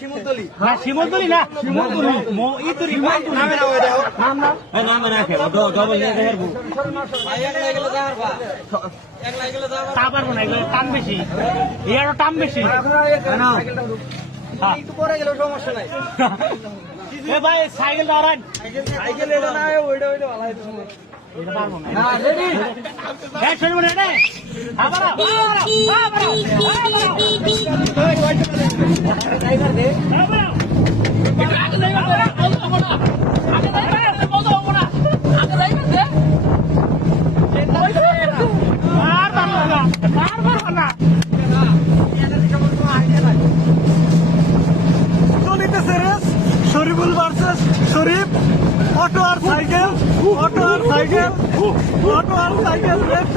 শিমুলতলি না শিমুলতলি না শিমুলতলি ইতুরি নামে না ওই দেখো নাম না নামে না খেলো ডবল নিয়ে দেখবো তা পারবো না এগুলো টান বেশি এর টান বেশি একটু পরে গেলেও সমস্যা নাই এ ভাই সাইকেলটা আরান সাইকেল এটা না ওইটা ভালো হইতো এটা পারবো না না রেডি এক শরীর রে রে আবার ড্রাইভার দে এটা আগে যাইবা তোরা বলবো না আগে যাইবা বলবো না আগে যাইবা দে আর পারবো না চলিতেছে রেস শরীফুল ভার্সেস শরীফ অটো আর সাইকেল অটো আর সাইকেল অটো আর সাইকেল রেস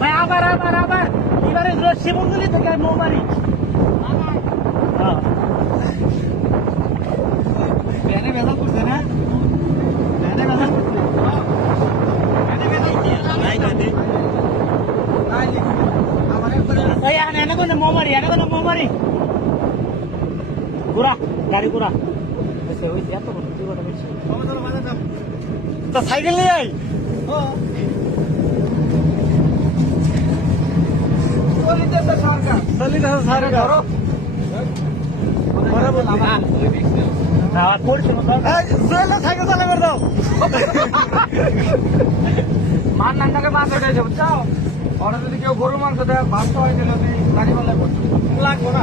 ভাই আবার এবারে শিমুলতলি থেকে মৌমারি ভ্যানে বেজাল করছে না ভ্যানে বেজাল করছে মৌমারি ঘোরা গাড়ি ঘোরা তা সাইকেল নিয়ে আই চলিতেছে সরকার চলিতেছে সাইকেল ধরো সাইকেল চালাবে দাও মান নানটাকে মাছ উঠে যাবো চাও ওরা যদি কেউ গরু মাংস দেয় ভাত খাওয়াই দিলে গাড়ি মারলে লাগবো না